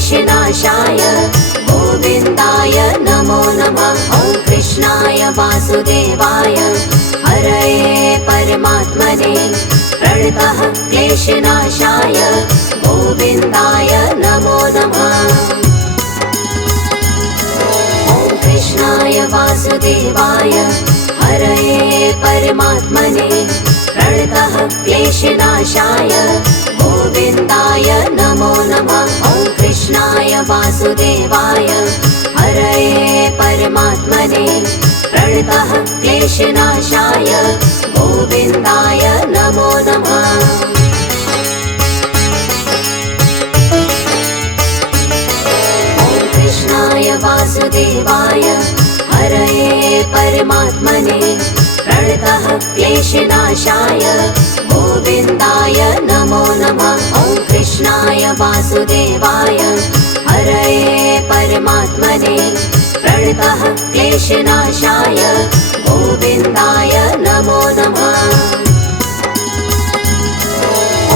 क्लेशनाशाय गोविन्दाय नमो नमः। ॐ कृष्णाय वासुदेवाय हरये परमात्मने प्रणतः क्लेशनाशाय गोविन्दाय नमो नमः। ॐ कृष्णाय वासुदेवाय हरये परमात्मने प्रणतः क्लेशनाशाय गोविन्दाय नमो नमः। ॐ कृष्णाय वासुदेवाय हरये परमात्मने प्रणतः क्लेशनाशाय गोविन्दाय नमो नमः। ॐ कृष्णाय वासुदेवाय हरये परमात्मने प्रणतः क्लेशनाशाय गोविन्दाय नमो नमः। ॐ कृष्णाय वासुदेवाय हरये परमात्मने प्रणतः क्लेशनाशाय गोविन्दाय नमो नमः।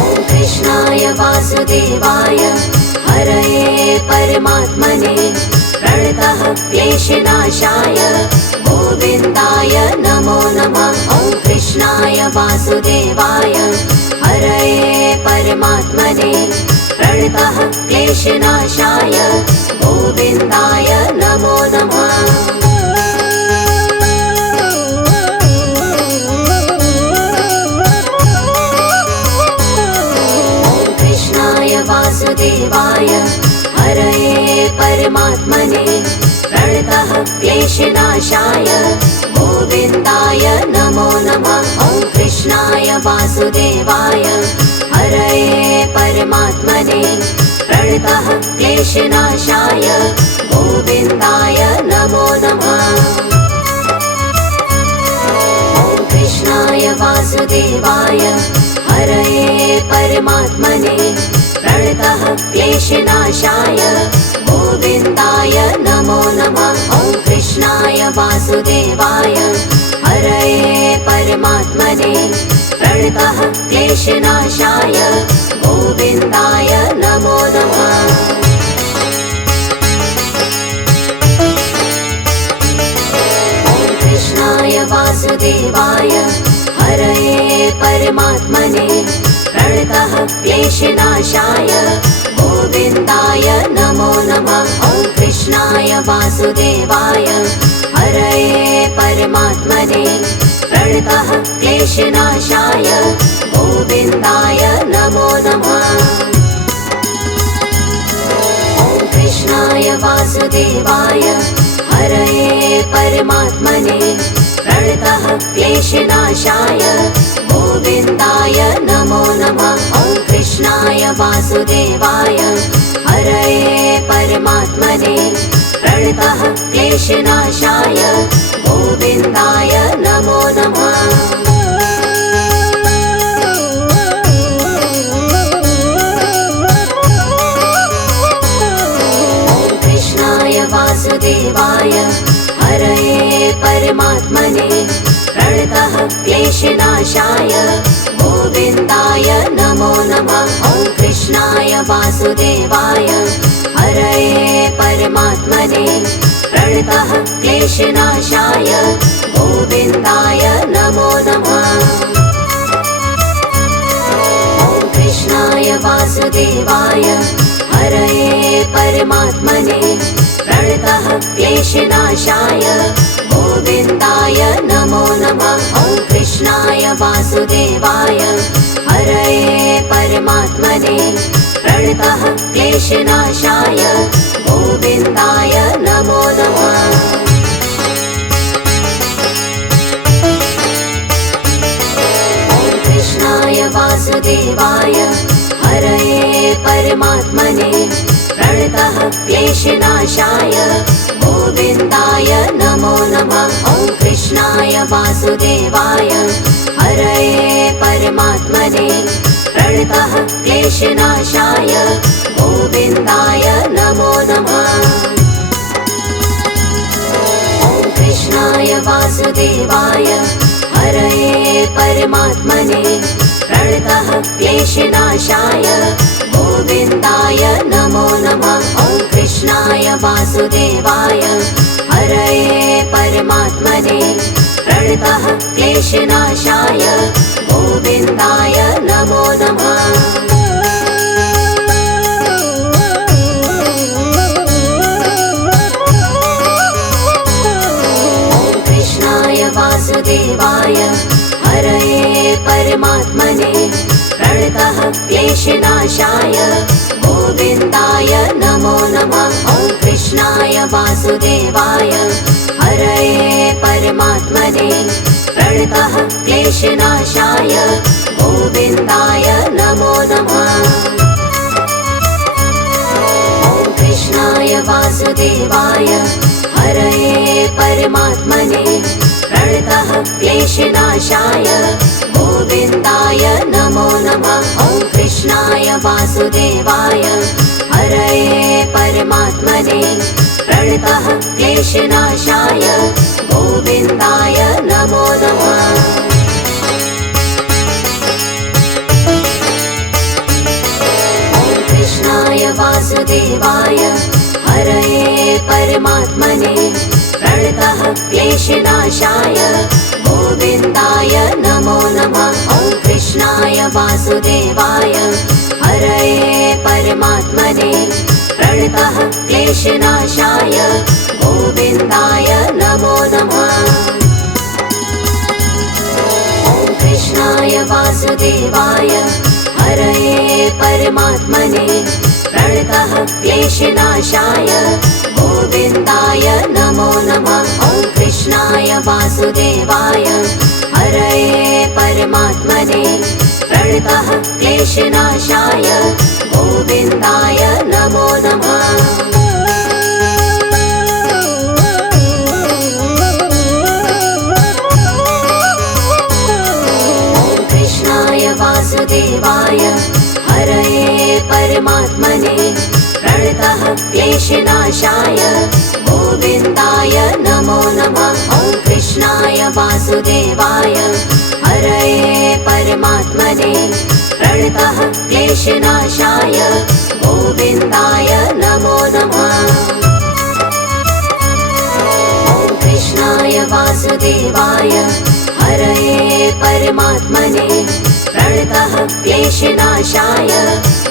ॐ कृष्णाय वासुदेवाय हरये परमात्मने प्रणतः क्लेशनाशाय गोविन्दाय नमो नमः। ॐ कृष्णाय वासुदेवाय हरये परमात्मने प्रणतः क्लेशनाशाय गोविन्दाय नमो नमः। ॐ कृष्णाय वासुदेवाय हरये परमात्मने प्रणतः क्लेशनाशाय गोविन्दाय नमो नमः। ॐ कृष्णाय वासुदेवाय हरये परमात्मने प्रणतः क्लेशनाशाय गोविन्दाय नमो नमः। ॐ कृष्णाय वासुदेवाय हरये परमात्मने प्रणतः क्लेशनाशाय गोविन्दाय नमो नमः। ॐ कृष्णाय वासुदेवाय हरये परमात्मने प्रणतः क्लेशनाशाय गोविन्दाय नमो नमः। ॐ कृष्णाय वासुदेवाय हरये परमात्मने प्रणतः क्लेशनाशाय गोविन्दाय नमो नमः। ॐ कृष्णाय वासुदेवाय हरये परमात्मने प्रणतः क्लेशनाशाय गोविन्दाय नमो नमः। ॐ कृष्णाय वासुदेवाय हरये परमात्मने प्रणतः क्लेशनाशाय गोविन्दाय नमो नमः। ॐ कृष्णाय वासुदेवाय हरये परमात्मने प्रणतः क्लेशनाशाय गोविन्दाय नमो नमः। ॐ कृष्णाय वासुदेवाय हरये परमात्मने प्रणतः क्लेशनाशाय गोविन्दाय नमो नमः। ॐ कृष्णाय वासुदेवाय हरये परमात्मने प्रणतः क्लेशनाशाय गोविन्दाय नमो नमः। ॐ कृष्णाय वासुदेवाय हरये परमात्मने प्रणतः क्लेशनाशाय गोविन्दाय नमो नमः। ॐ कृष्णाय वासुदेवाय हरये परमात्मने प्रणतः क्लेशनाशाय गोविन्दाय नमो नमः। ॐ कृष्णाय वासुदेवाय हरये परमात्मने प्रणतः क्लेशनाशाय गोविन्दाय नमो नमः। ॐ कृष्णाय वासुदेवाय हरये परमात्मने प्रणतः क्लेशनाशाय गोविन्दाय नमो नमः। ॐ कृष्णाय वासुदेवाय हरये परमात्मने प्रणतः क्लेशनाशाय गोविन्दाय नमो नमः। वासुदेवाय हरये परमात्मने प्रणतः क्लेशनाशाय गोविन्दाय नमो नमः। वासुदेवाय हरये परमात्मने प्रणतः क्लेशनाशाय गोविन्दाय नमो नमः। ॐ कृष्णाय वासुदेवाय हरये परमात्मने प्रणतः क्लेशनाशाय गोविन्दाय नमो नमः। ॐ कृष्णाय वासुदेवाय हरये परमात्मने प्रणतः क्लेशनाशाय गोविन्दाय नमो नमः। ॐ कृष्णाय वासुदेवाय हरये परमात्मने प्रणतः क्लेशनाशाय गोविन्दाय नमो नमः। ॐ कृष्णाय वासुदेवाय हरये परमात्मने प्रणतः क्लेशनाशाय गोविन्दाय नमो नमः। ॐ कृष्णाय वासुदेवाय हरये परमात्मने प्रणतः क्लेशनाशाय गोविन्दाय नमो नमः। ॐ कृष्णाय वासुदेवाय हरये परमात्मने प्रणतः क्लेशनाशाय गोविन्दाय नमो नमः। ॐ कृष्णाय वासुदेवाय हरये परमात्मने प्रणतः क्लेशनाशाय गोविन्दाय नमो नमः। ॐ कृष्णाय वासुदेवाय हरये परमात्मने प्रणतः क्लेशनाशाय गोविन्दाय नमो नमः। ॐ कृष्णाय वासुदेवाय हरये परमात्मने प्रणतः क्लेशनाशाय गोविन्दाय नमो नमः। ॐ कृष्णाय वासुदेवाय हरये परमात्मने प्रणतः क्लेशनाशाय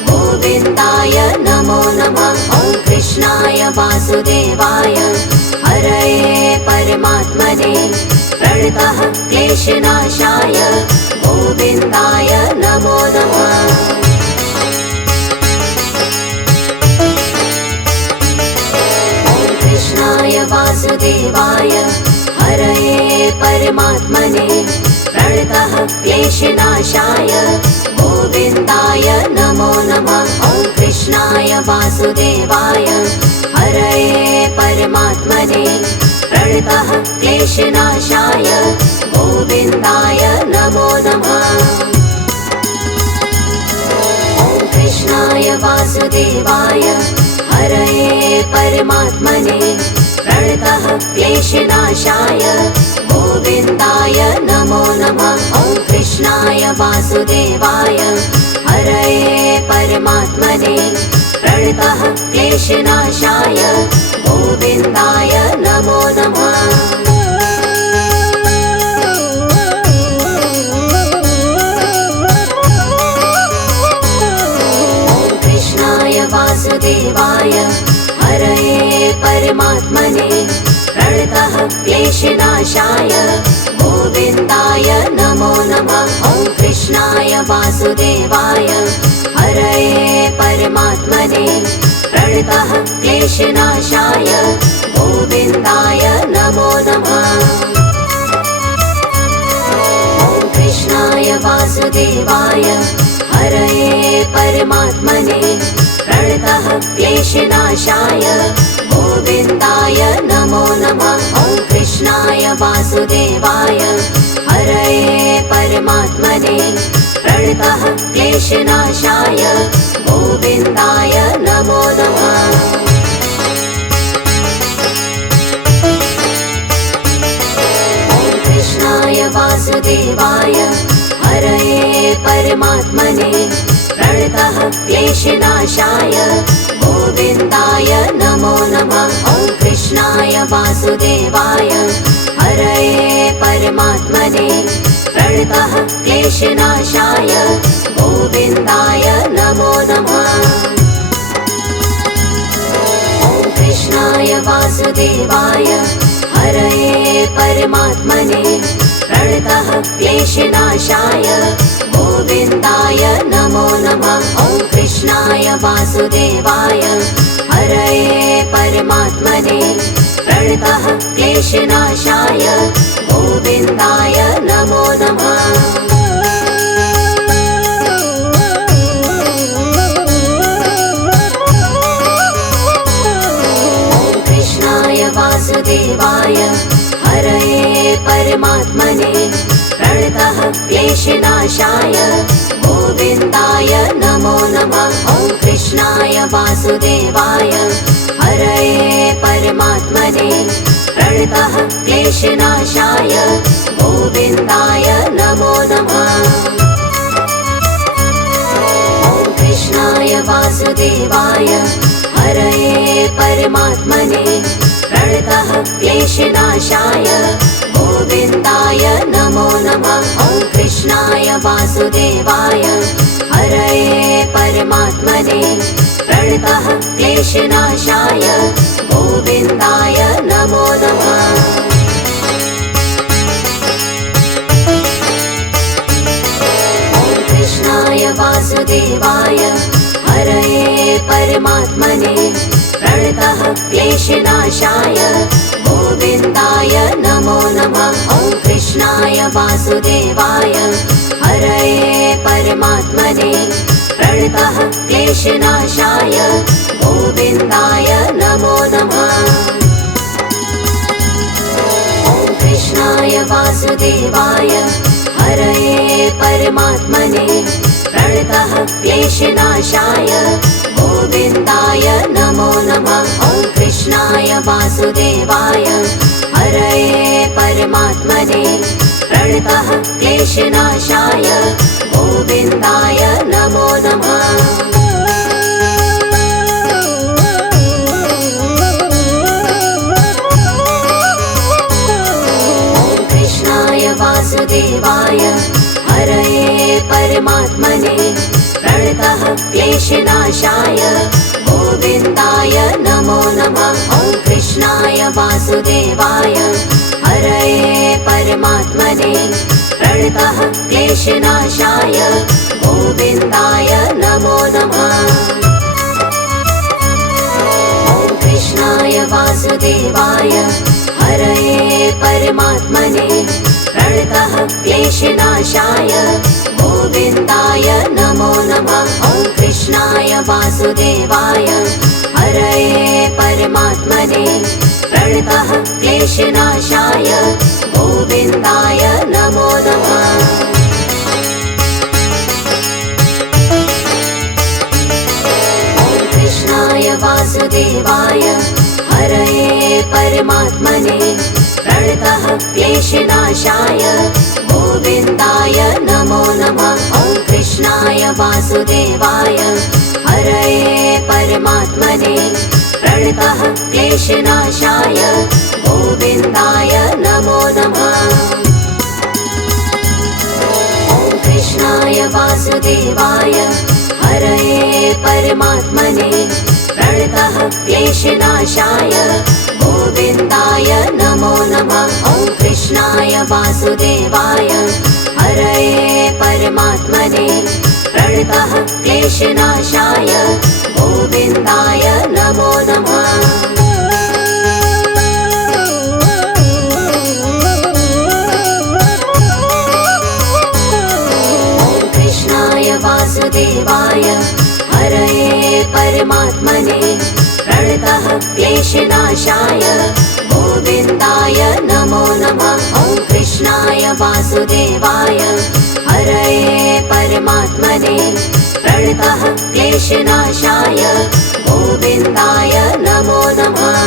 गोविन्दाय नमो नमः। ॐ कृष्णाय वासुदेवाय हरये परमात्मने प्रणतः क्लेशनाशाय गोविन्दाय नमो नमः। ॐ कृष्णाय वासुदेवाय हरये परमात्मने प्रणतः क्लेशनाशाय गोविन्दाय नमो नमः। ॐ कृष्णाय वासुदेवाय हरये परमात्मने प्रणतः क्लेशनाशाय गोविन्दाय नमो नमः। ॐ कृष्णाय वासुदेवाय हरये परमात्मने प्रणतः क्लेशनाशाय गोविन्दाय नमो नमः। ॐ कृष्णाय वासुदेवाय हरये परमात्मने प्रणतः क्लेशनाशाय गोविन्दाय नमो नमः। ॐ कृष्णाय वासुदेवाय हरये परमात्मने प्रणतः क्लेशनाशाय गोविन्दाय नमो नमः। ॐ कृष्णाय वासुदेवाय हरये परमात्मने प्रणतः क्लेशनाशाय गोविन्दाय नमो नमः। ॐ कृष्णाय वासुदेवाय हरये परमात्मने प्रणतः क्लेशनाशाय गोविन्दाय नमो नमः। ॐ कृष्णाय वासुदेवाय हरये परमात्मने प्रणतः क्लेशनाशाय गोविन्दाय नमो नमः। ॐ कृष्णाय वासुदेवाय हरये परमात्मने प्रणतः क्लेशनाशाय गोविन्दाय नमो नमः। वासुदेवाय हरये परमात्मने प्रणतः क्लेशनाशाय गोविन्दाय नमो नमः। ॐ कृष्णाय वासुदेवाय हरये परमात्मने प्रणतः क्लेशनाशाय गोविन्दाय नमो नमः। ॐ कृष्णाय वासुदेवाय हरये परमात्मने प्रणतः क्लेशनाशाय गोविन्दाय नमो नमः। ॐ कृष्णाय वासुदेवाय हरये परमात्मने प्रणतः क्लेशनाशाय गोविन्दाय नमो नमः। ॐ कृष्णाय वासुदेवाय हरये परमात्मने प्रणतः क्लेशनाशाय गोविन्दाय नमो नमः। ॐ कृष्णाय वासुदेवाय हरये परमात्मने प्रणतः क्लेशनाशाय गोविन्दाय नमो नमः। ॐ कृष्णाय वासुदेवाय हरये परमात्मने प्रणतः क्लेशनाशाय गोविन्दाय नमो नमः। ॐ कृष्णाय वासुदेवाय हरये परमात्मने प्रणतः क्लेशनाशाय गोविन्दाय नमो नमः। ॐ कृष्णाय वासुदेवाय हरये परमात्मने प्रणतः क्लेशनाशाय गोविन्दाय नमो नमः। ॐ कृष्णाय वासुदेवाय हरये परमात्मने प्रणतः क्लेशनाशाय गोविन्दाय नमो नमः। ॐ कृष्णाय वासुदेवाय हरये परमात्मने प्रणतः क्लेशनाशाय गोविन्दाय नमो नमः। ॐ कृष्णाय वासुदेवाय हरये परमात्मने प्रणतः क्लेशनाशाय गोविन्दाय नमो नमः। ॐ कृष्णाय वासुदेवाय हरये परमात्मने प्रणतः क्लेशनाशाय गोविन्दाय नमो नमः। ॐ कृष्णाय वासुदेवाय हरये परमात्मने प्रणतः क्लेशनाशाय गोविन्दाय नमो नमः। ॐ कृष्णाय वासुदेवाय हरये परमात्मने प्रणतः क्लेशनाशाय गोविन्दाय नमो नमः। ॐ कृष्णाय वासुदेवाय हरये परमात्मने प्रणतः क्लेशनाशाय गोविन्दाय नमो नमः। ॐ कृष्णाय वासुदेवाय हरये परमात्मने प्रणतः क्लेशनाशाय गोविन्दाय नमो नमः। ॐ कृष्णाय वासुदेवाय हरये परमात्मने प्रणतः क्लेशनाशाय गोविन्दाय नमो नमः। ॐ कृष्णाय वासुदेवाय हरये परमात्मने प्रणतः क्लेशनाशाय गोविन्दाय नमो नमः। ॐ कृष्णाय वासुदेवाय हरये परमात्मने प्रणतः क्लेशनाशाय गोविन्दाय नमो नमः। ॐ कृष्णाय वासुदेवाय हरये परमात्मने प्रणतः क्लेशनाशाय गोविन्दाय नमो नमः।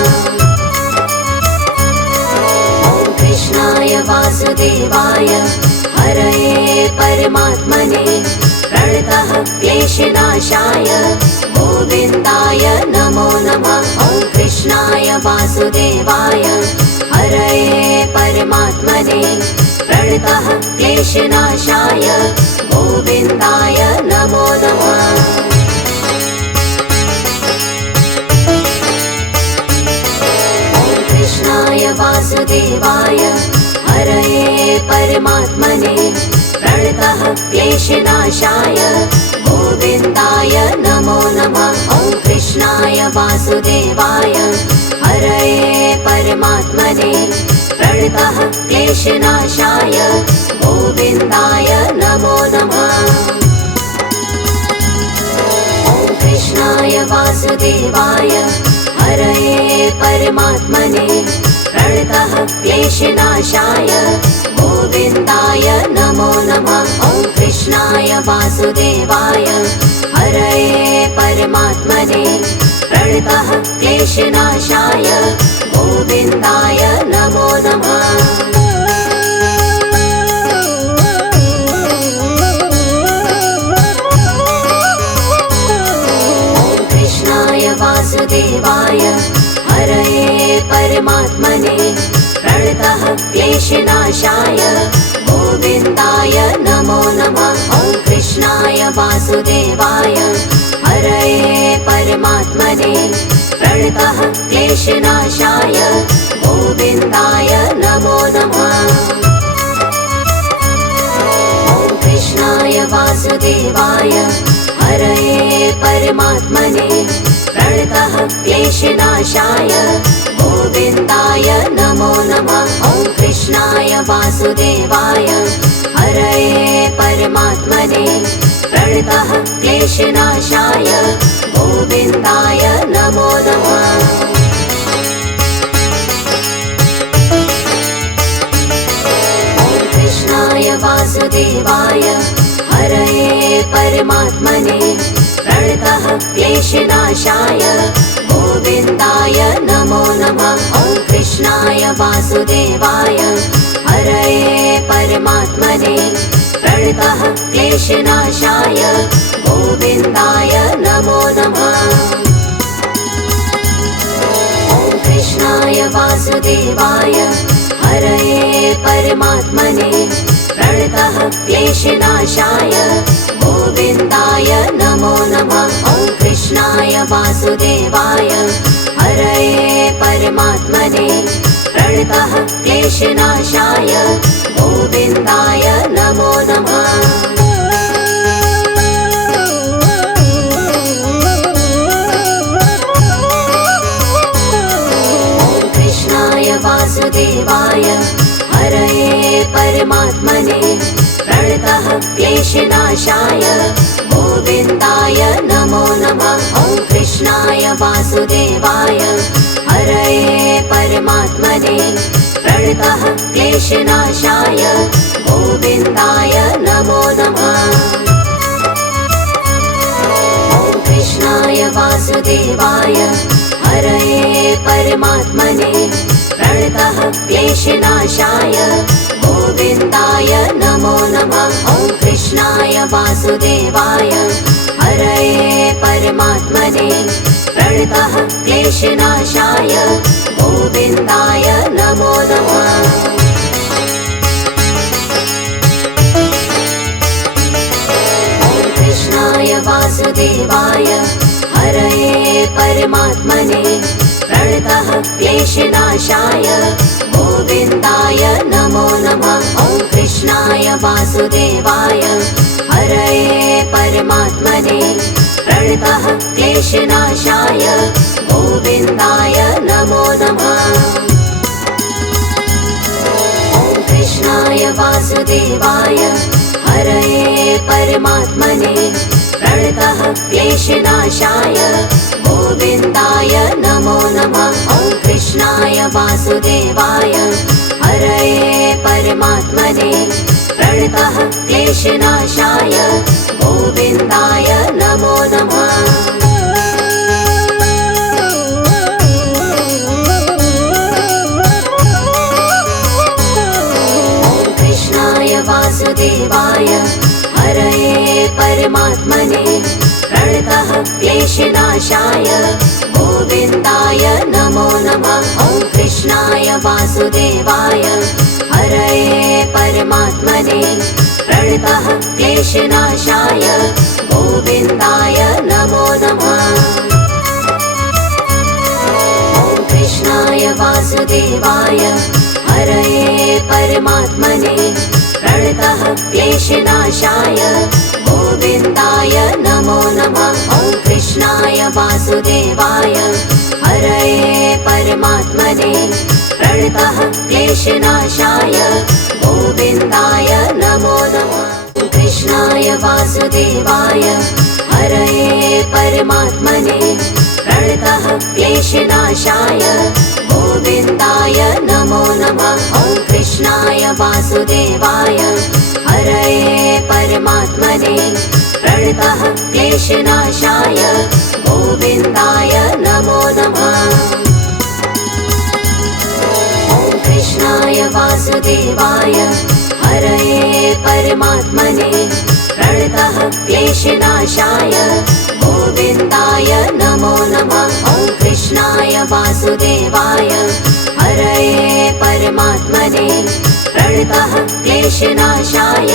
ॐ कृष्णाय वासुदेवाय हरये परमात्मने प्रणतः क्लेशनाशाय गोविन्दाय नमो नमः। ॐ कृष्णाय कृष्णाय वासुदेवाय हरये परमात्मने प्रणतः क्लेशनाशाय गोविन्दाय नमो नमः। कृष्णाय वासुदेवाय हरये परमात्मने प्रणतः क्लेशनाशाय गोविन्दाय नमो नमः। ॐ कृष्णाय वासुदेवाय हरये परमात्मने प्रणतः क्लेशनाशाय गोविन्दाय नमो नमः। ॐ कृष्णाय वासुदेवाय हरये परमात्मने प्रणतः क्लेशनाशाय गोविन्दाय नमो नमः। ॐ कृष्णाय वासुदेवाय हरये परमात्मने प्रणतः क्लेशनाशाय गोविन्दाय नमो नमः। वासुदेवाय हरये परमात्मने प्रणतः क्लेशनाशाय गोविन्दाय नमो नमः। ॐ कृष्णाय वासुदेवाय हरये परमात्मने प्रणतः क्लेशनाशाय गोविन्दाय नमो नमः। ॐ कृष्णाय वासुदेवाय हरये परमात्मने प्रणतः क्लेशनाशाय गोविन्दाय नमो नमः। ॐ कृष्णाय वासुदेवाय हरये परमात्मने प्रणतः क्लेशनाशाय गोविन्दाय नमो नमः। ॐ कृष्णाय वासुदेवाय हरये परमात्मने प्रणतः क्लेशनाशाय गोविन्दाय नमो नमः। ॐ कृष्णाय वासुदेवाय हरये परमात्मने प्रणतः क्लेशनाशाय गोविन्दाय नमो नमः। ॐ कृष्णाय वासुदेवाय हरये परमात्मने प्रणतः क्लेशनाशाय गोविन्दाय नमो नमः। ॐ कृष्णाय वासुदेवाय हरये परमात्मने प्रणतः क्लेशनाशाय गोविन्दाय नमो नमः। ॐ कृष्णाय वासुदेवाय हरये परमात्मने प्रणतः क्लेशनाशाय गोविन्दाय नमो नमः। ॐ कृष्णाय वासुदेवाय हरये परमात्मने प्रणतः क्लेशनाशाय गोविन्दाय नमो नमः। ॐ कृष्णाय वासुदेवाय हरये परमात्मने प्रणतः क्लेशनाशाय गोविन्दाय नमो नमः। ॐ कृष्णाय वासुदेवाय हरये परमात्मने प्रणतः क्लेशनाशाय गोविन्दाय नमो नमः। ॐ कृष्णाय वासुदेवाय हरये परमात्मने प्रणतः क्लेशनाशाय गोविन्दाय नमो नमः। ॐ कृष्णाय वासुदेवाय हरये परमात्मने प्रणतः क्लेशनाशाय गोविन्दाय नमो नमः। ॐ कृष्णाय वासुदेवाय हरये परमात्मने प्रणतः क्लेशनाशाय गोविन्दाय नमो नमः। ॐ कृष्णाय वासुदेवाय हरये परमात्मने प्रणतः क्लेशनाशाय गोविन्दाय नमो नमः। ॐ कृष्णाय वासुदेवाय हरये परमात्मने प्रणतः क्लेशनाशाय गोविन्दाय नमो वासुदेवाय हरये परमात्मने प्रणतः क्लेशनाशाय गोविन्दाय नमो नमः। ॐ कृष्णाय वासुदेवाय हरये परमात्मने प्रणतः क्लेशनाशाय गोविन्दाय नमो नमः। ॐ कृष्णाय वासुदेवाय हरये परमात्मने प्रणतः क्लेशनाशाय गोविन्दाय नमो नमः। ॐ कृष्णाय वासुदेवाय हरये परमात्मने प्रणतः क्लेशनाशाय गोविन्दाय नमो नमः। ॐ कृष्णाय वासुदेवाय हरये परमात्मने प्रणतः क्लेशनाशाय गोविन्दाय नमो नमः। ॐ कृष्णाय वासुदेवाय हरये परमात्मने प्रणतः क्लेशनाशाय गोविन्दाय नमो नमः। ॐ कृष्णाय वासुदेवाय हरये परमात्मने प्रणतः क्लेशनाशाय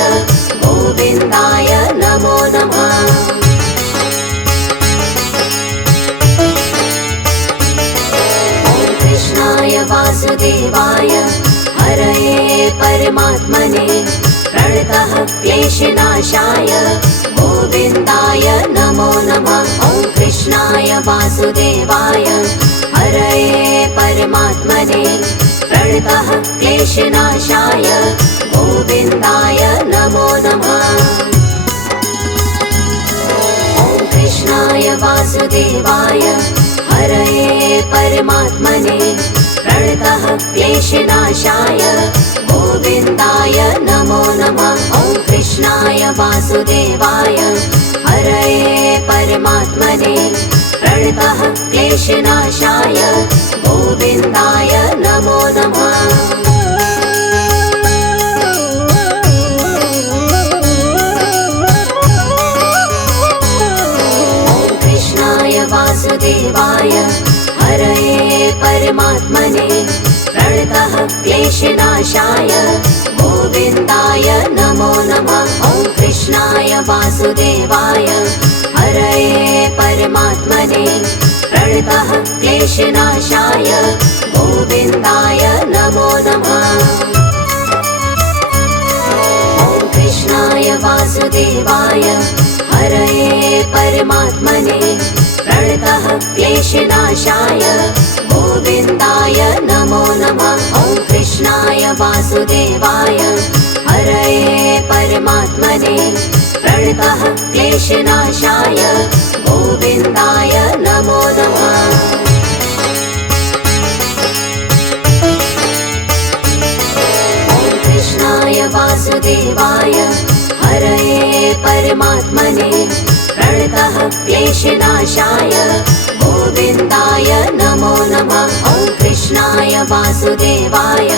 गोविन्दाय नमो नमः। ॐ कृष्णाय वासुदेवाय हरये परमात्मने प्रणतः क्लेशनाशाय गोविन्दाय नमो नमः। ॐ कृष्णाय वासुदेवाय हरये परमात्मने प्रणतः क्लेशनाशाय गोविन्दाय नमो नमः। ॐ कृष्णाय वासुदेवाय हरये परमात्मने प्रणतः क्लेशनाशाय गोविन्दाय नमो नमः। ॐ कृष्णाय वासुदेवाय हरये परमात्मने प्रणतः क्लेशनाशाय गोविन्दाय नमो नमः। ॐ कृष्णाय वासुदेवाय हरये परमात्मने प्रणतः क्लेशनाशाय गोविन्दाय नमो नमः। ॐ कृष्णाय वासुदेवाय हरये परमात्मने प्रणतः क्लेशनाशाय गोविन्दाय नमो नमः। ॐ कृष्णाय वासुदेवाय हरये परमात्मने प्रणतः क्लेशनाशाय गोविन्दाय नमो नमः। ॐ कृष्णाय वासुदेवाय हरये परमात्मने प्रणतः क्लेशनाशाय गोविन्दाय नमो नमः। ॐ कृष्णाय वासुदेवाय हरये परमात्मने प्रणतः क्लेशनाशाय गोविन्दाय नमो नमः। ॐ कृष्णाय वासुदेवाय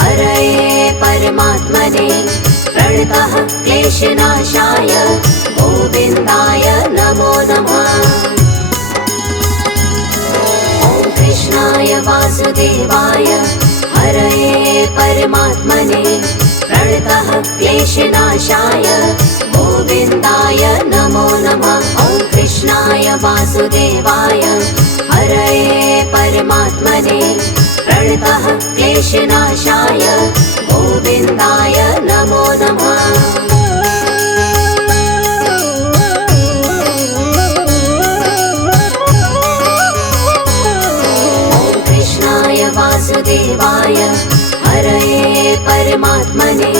हरये परमात्मने प्रणतः क्लेशनाशाय गोविन्दाय नमो नमः। ॐ कृष्णाय वासुदेवाय हरये परमात्मने प्रणतः क्लेशनाशाय गोविन्दाय नमो नमः। ॐ कृष्णाय वासुदेवाय हरये परमात्मने प्रणतः क्लेशनाशाय गोविन्दाय नमो नमः। ॐ कृष्णाय वासुदेवाय हरये परमात्मने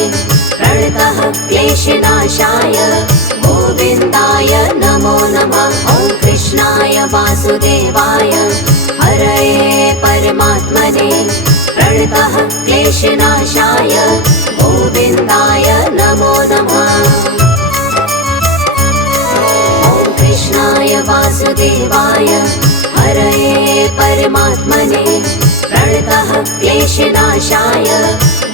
प्रणतः क्लेशनाशाय गोविन्दाय नमो नमः। ॐ कृष्णाय वासुदेवाय हरये परमात्मने प्रणतः क्लेशनाशाय गोविन्दाय नमो नमः। ॐ कृष्णाय वासुदेवाय हरये परमात्मने प्रणतः क्लेशनाशाय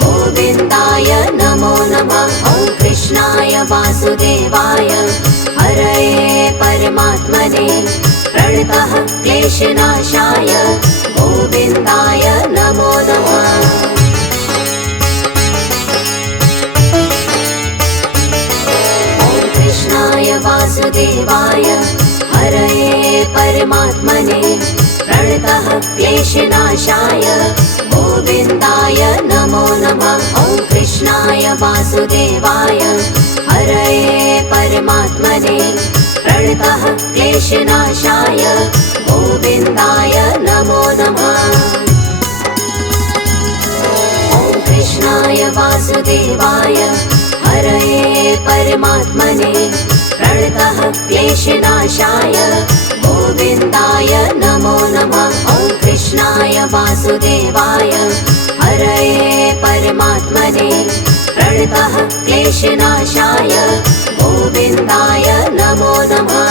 गोविन्दाय नमो नमः। ॐ कृष्णाय वासुदेवाय हरये परमात्मने प्रणतः क्लेशनाशाय गोविन्दाय नमो नमः। वासुदेवाय हरये परमात्मने प्रणतः क्लेशनाशाय गोविन्दाय नमो नमः। ॐ कृष्णाय वासुदेवाय हरये परमात्मने प्रणतः क्लेशनाशाय गोविन्दाय नमो नमः। ॐ कृष्णाय वासुदेवाय हरये परमात्मने प्रणतः क्लेशनाशाय गोविन्दाय नमो नमः। ॐ कृष्णाय वासुदेवाय हरये परमात्मने प्रणतः क्लेशनाशाय गोविन्दाय नमो नमः।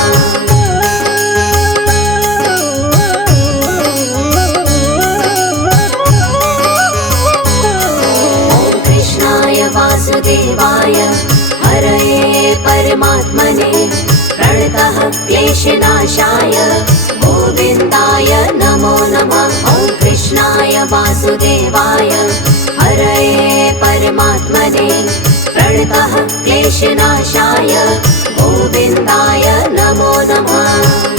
ॐ कृष्णाय वासुदेवाय हरये परमात्मने प्रणतः क्लेशनाशाय गोविन्दाय नमो नमः। ॐ कृष्णाय वासुदेवाय हरये परमात्मने प्रणतः क्लेशनाशाय गोविन्दाय नमो नमः।